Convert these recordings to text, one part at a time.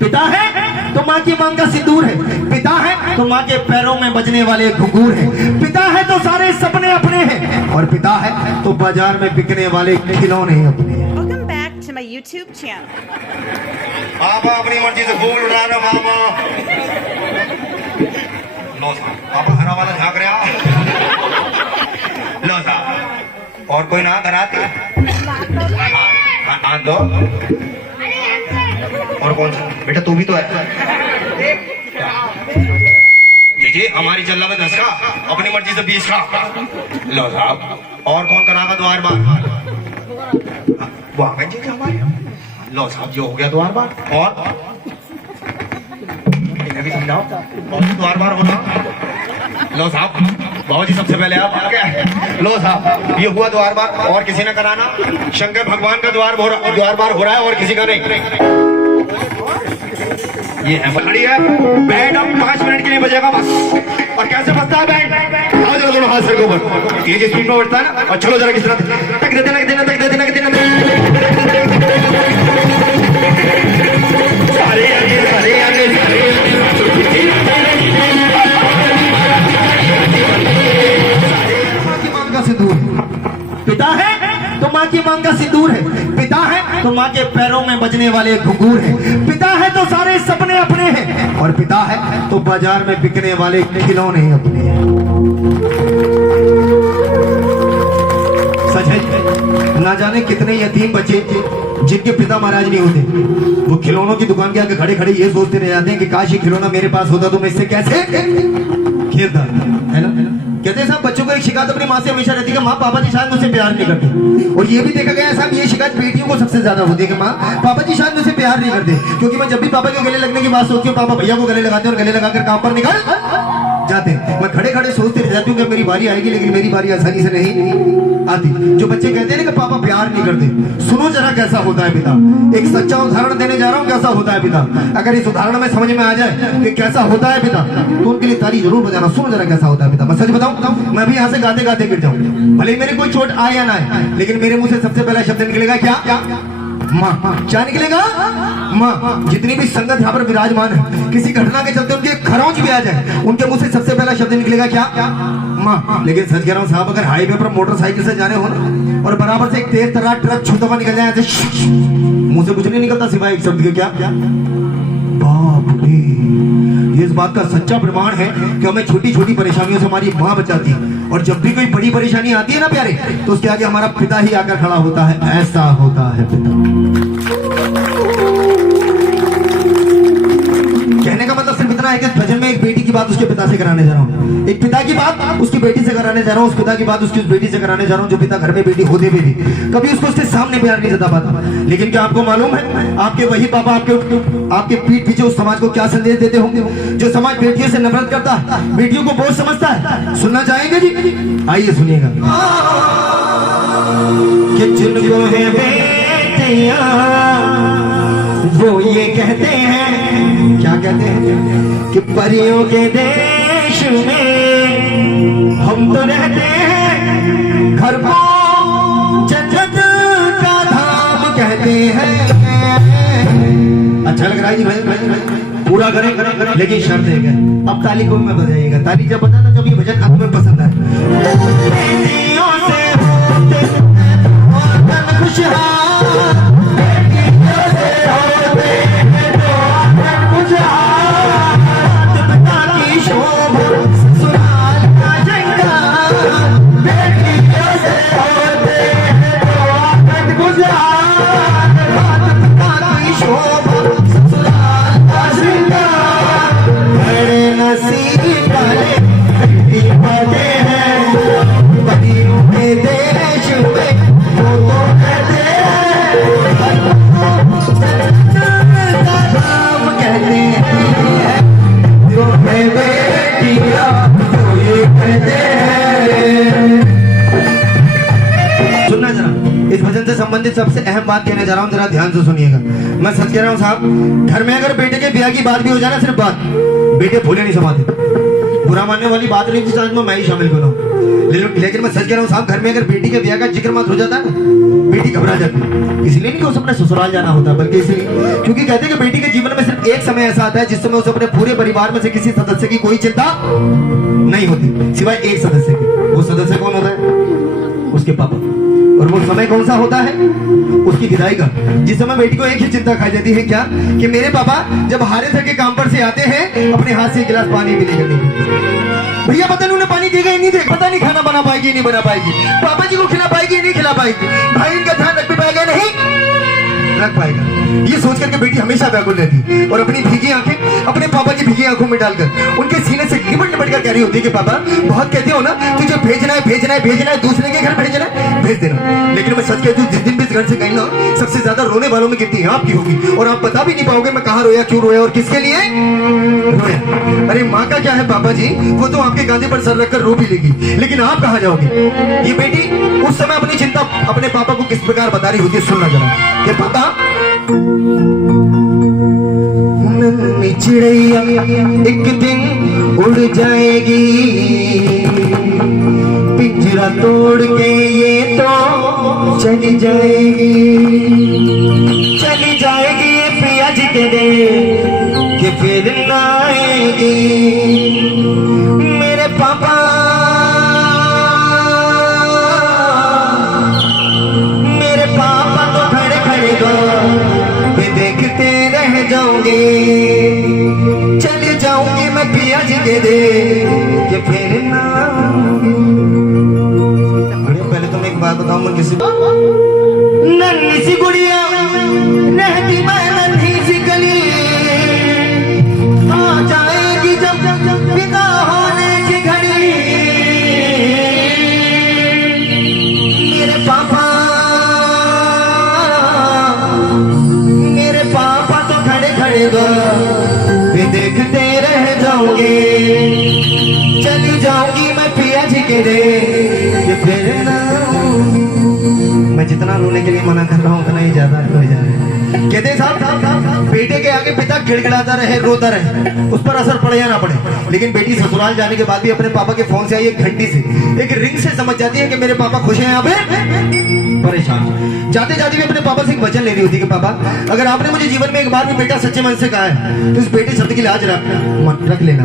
पिता है तो माँ की मांग का सिंदूर है, पिता है तो माँ के पैरों में बजने वाले घुंघरू है, पिता है तो सारे सपने अपने हैं, और पिता है तो बाजार में बिकने वाले खिलौने अपने हैं। Welcome back to my YouTube channel. पापा अपनी मर्जी से फूल उड़ा रहा मामा। लो साहब, पापा हरा वाला झाँक रहे लो साहब, और कोई ना कराते हाँ दो। और कौन सा बेटा, तू भी तो है जी हमारी चल रहा है 10 का, अपनी मर्जी से 20 का। लो साहब, और कौन करागा द्वार बार? वो आ गए जी हमारे। लो साहब, जो हो गया द्वार बार, और इन्हें भी समझाओ द्वार बार होना। लो साहब, बाबू जी सबसे पहले आप आ गए। लो साहब, ये हुआ द्वार बार, और किसी ने कराना? शंकर भगवान का द्वार बार हो रहा है, और किसी का नहीं। ये है खड़ी है बैंड, अब 5 मिनट के लिए बजेगा बस। और कैसे बजता है बैंड? आओ जरा दोनों हाथ सर के ऊपर, तेज स्पीड में बजता है ना। और चलो जरा किस तरह तक दे देना सारे आगे सारे आगे पिता है तो माँ की मांग का सिंदूर है, पिता है तो माँ के पैरों में बजने वाले घुंघरू है, पिता है तो सारे सपने अपने हैं, और पिता है तो बाजार में बिकने वाले खिलौने अपने हैं। सच है, ना जाने कितने यतीम बच्चे जिनके पिता महाराज नहीं होते, वो खिलौनों की दुकान के आगे खड़े खड़े ये सोचते रह जाते हैं कि काश ये खिलौना मेरे पास होता तो मैं इससे कैसे खेलता, है ना। कहते हैं साहब, बच्चों को एक शिकायत अपनी माँ से हमेशा रहती है कि माँ पापा जी शायद मुझसे प्यार नहीं करते। और ये भी देखा गया है साहब, ये शिकायत बेटियों को सबसे ज्यादा होती है कि माँ पापा जी शायद मुझसे प्यार नहीं करते, क्योंकि मैं जब भी पापा के गले लगने की बात सोचती हूँ, पापा भैया को गले लगाते हैं और गले लगाकर काम पर निकल जाते हैं। मैं खड़े खड़े सोचते रह जाती हूँ कि मेरी बारी आएगी, लेकिन मेरी बारी आसानी से नहीं आती। जो बच्चे कहते हैं ना कि पापा प्यार नहीं करते, सुनो जरा कैसा होता है पिता। एक सच्चा उदाहरण देने जा रहा हूँ, कैसा होता है पिता। अगर इस उदाहरण में समझ में आ जाए कि कैसा होता है पिता, तो उनके लिए ताली जरूर बजाना। सुनो जरा कैसा होता है पिता। मैं सच बताऊं, मैं भी यहाँ से गाते गाते गिर जाऊं, भले मेरे कोई चोट आए या ना आए, लेकिन मेरे मुंह से सबसे पहला शब्द निकलेगा क्या? माँ। क्या निकलेगा? माँ। जितनी भी संगत यहाँ पर विराजमान है, किसी घटना के चलते उनके खरोंच भी आ जाए, उनके मुंह से सबसे पहला शब्द निकलेगा क्या? माँ। लेकिन सच कह रहा हूँ साहब, अगर हाईवे पर मोटरसाइकिल से जाने हो ना, और बराबर से एक तेज तर्रार ट्रक छूता हुआ निकल जाए, मुंह से कुछ नहीं निकलता सिवाय एक शब्द के क्या? बाप रे। ये इस बात का सच्चा प्रमाण है कि हमें छोटी छोटी परेशानियों से हमारी माँ बचाती है, और जब भी कोई बड़ी परेशानी आती है ना प्यारे, तो उसके आगे हमारा पिता ही आकर खड़ा होता है। ऐसा होता है पिता। कहने का मतलब सिर्फ इतना है कि भजन में एक बेटी की बात उसके पिता से कराने जा रहा हूँ, एक पिता की बात उसकी बेटी से कराने जा रहा हूँ, उस पिता की बात उसकी उस बेटी से कराने जा रहा हूँ जो पिता घर में बेटी होते हुए भी कभी उसको उसके सामने प्यार नहीं जता पाता। लेकिन क्या आपको मालूम है, आपके वही पापा आपके पीठ पीछे उस समाज को क्या संदेश देते होंगे? जो समाज बेटियों से नफरत करता है, बेटियों को बोझ समझता है। सुनना चाहेंगे जी? आइए सुनिएगा। कि जिनको है बेटियां वो ये कहते हैं, क्या कहते हैं? कि परियों के देश में हम तो रहते हैं, घर को जन्नत का धाम कहते हैं। अच्छा लग रहा है जी भजन? पूरा करें, लेकिन शर्त है क्या? अब ताली को में बजाइएगा। ताली जब बजाना जब ये भजन आप में पसंद आए। संबंधित सबसे अहम बात कहने जा रहा हूँ, जरा ध्यान से सुनिएगा। मैं सच कह रहा हूँ साहब, घर में अगर बेटे के ब्याह की बात भी हो जाए ना, सिर्फ बात, बेटे भूले नहीं समाते। बुरा मानने वाली बात नहीं थी, शायद मैं ही शामिल करूँ, लेकिन मैं सच कह रहा हूँ साहब, घर में अगर बेटी के ब्याह का जिक्र मत हो जाता है ना, बेटी घबरा जाती है। इसलिए नहीं कि उसे अपने ससुराल जाना होता, बल्कि इसलिए क्योंकि कहते हैं कि बेटी के जीवन में सिर्फ एक समय ऐसा आता है जिस समय उसे अपने पूरे परिवार में से किसी सदस्य की कोई चिंता नहीं होती, सिवाय एक सदस्य की। वो सदस्य कौन होता है? उसके पापा। और वो समय कौन सा होता है? उसकी विदाई का, जिस समय बेटी को एक ही चिंता खाई जाती है, क्या कि मेरे पापा जब हारे थके काम पर से आते हैं अपने हाथ से एक गिलास पानी भी लेकर नहीं, भैया पता नहीं उन्हें पानी देगा ही नहीं देगा, पता नहीं खाना बना पाएगी नहीं बना पाएगी, पापा जी को खिला पाएगी नहीं खिला पाएगी, भाई इनका ध्यान रख भी पाएगा नहीं रख पाएगा। ये सोच करके बेटी हमेशा व्याकुल रहती और अपनी भीगी आंखें अपने पापा की भीगी आंखों में डालकर उनके सीने से लिपट लिपट कर कह रही होती है कि पापा बहुत कहते हो ना तुझे भेजना है भेजना है भेजना है, दूसरे के घर भेजना है भेज देना, लेकिन मैं सच कहती हूँ जिस दिन भी इस घर से गई ना सबसे ज्यादा रोने वालों में गिनती आपकी होगी, और आप बता भी नहीं पाओगे मैं कहाँ रोया, क्यों रोया और किसके लिए रोया। अरे माँ का क्या है पापा जी, वो तो आपके कांधे पर सर रखकर रो भी लेगी, लेकिन आप कहाँ जाओगे। ये बेटी उस समय अपनी चिंता अपने पापा को किस प्रकार बता रही होती है, सुनना जरा। कि पता चिड़ैया एक दिन उड़ जाएगी, पिंजरा तोड़ के ये तो चली जाएगी, चली जाएगी पिया जी के दे कि फिर ना आएगी। मेरे पापा तो खड़े खड़े वे देखते रह जाऊंगे, चली जाऊंगी मैं पिया जी के दे कि फिर ना। पहले तो मैं एक बात बताऊं, मैं किसी नन्ही सी गुड़िया रहती मैं नन्ही सी गली, आ जाएगी जब विदा होने की घड़ी, मेरे पापा वे देखते रह जाओगे, चली जाऊंगी मैं पिया जी के दे कि फिर ना। मैं जितना रोने के लिए मना कर रहा हूँ उतना ही ज्यादा हो जा रहा है। कहते साहब बेटे के आगे पिता गिड़गिड़ाता रहे रोता रहे, उस पर असर पड़े या ना पड़े, लेकिन बेटी ससुराल जाने के बाद भी अपने पापा के फोन से आई एक घंटी से एक रिंग से समझ जाती है कि मेरे पापा खुश हैं या फिर परेशान। जाते जाते भी अपने पापा से एक वचन ले रही होती है कि पापा अगर आपने मुझे जीवन में एक बार भी बेटा सच्चे मन से कहा है तो इस बेटे शब्द की लाज रख लेना,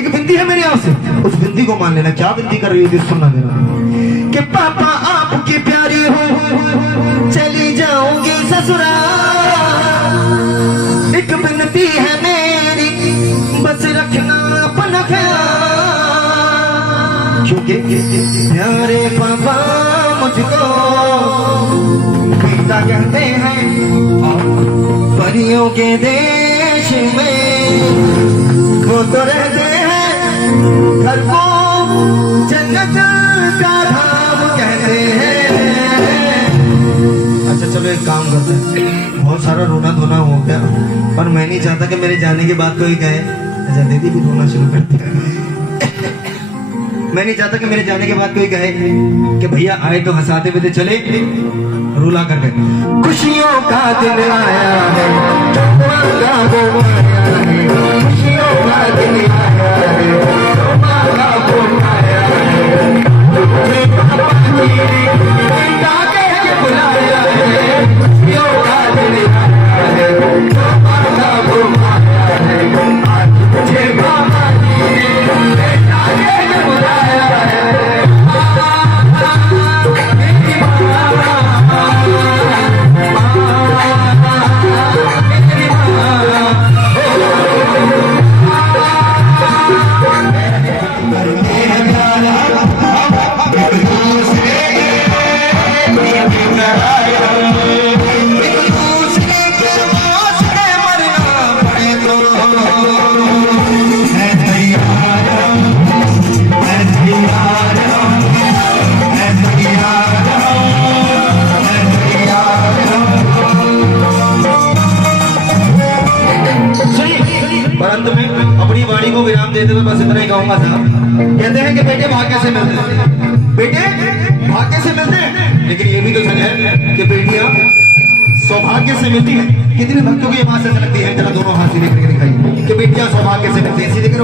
एक विनती है मेरी आपसे, उस विनती को मान लेना। क्या विनती कर रही होती है सुनना देना। कि पापा आपकी प्यारी हो चली जाऊंगी ससुराल, एक विनती है मेरी बस रखना अपना ख्याल, क्योंकि प्यारे पापा मुझको पिता कहते हैं, परियों के देश में वो तो रहते हैं, घर को जन्नत का धाम कहते हैं। अच्छा चलो एक काम करते हैं, बहुत सारा रोना धोना हो गया और मैं नहीं चाहता कि मेरे जाने के बाद कोई कहे अच्छा दीदी भी रोना शुरू करते हैं। मैं नहीं चाहता कि मेरे जाने के बाद कोई कहे कि भैया आए तो हंसाते हुए चले रुला करके। खुशियों का दिन आया है, खुशियों का दिन आया देते हुए बस इतना ही कहूंगा साहब। कहते हैं कि बेटे भाग्य से मिलते हैं, बेटे भाग्य से मिलते हैं, लेकिन ये भी तो सच है कि बेटियां सौभाग्य से मिलती है। कितने भक्तों की ये बात सच लगती है, जरा दोनों हाथ सीधे करके दिखाइए कि बेटियां सौभाग्य से मिलती है। इसी लेकर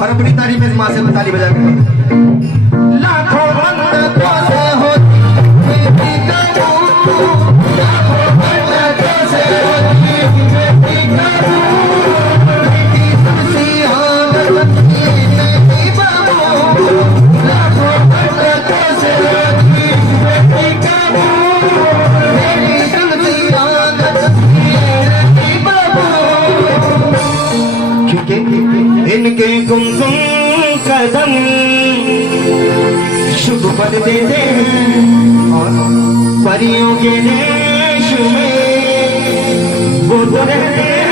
हर अपनी तारीफ में माँ से ताली बजा के लाखों मन्नतों से होती बेटी का रूप, लाखों मन्नतों से होती बेटी का रूप, बेटी तुलसी आंगन की बाबू, लाखों मन्नतों से होती बेटी का रूप, बेटी तुलसी आंगन की बाबू। क्योंकि इनके कुमकुम कदम शुभ फल देते हैं और परियों के देश में वो तो रहते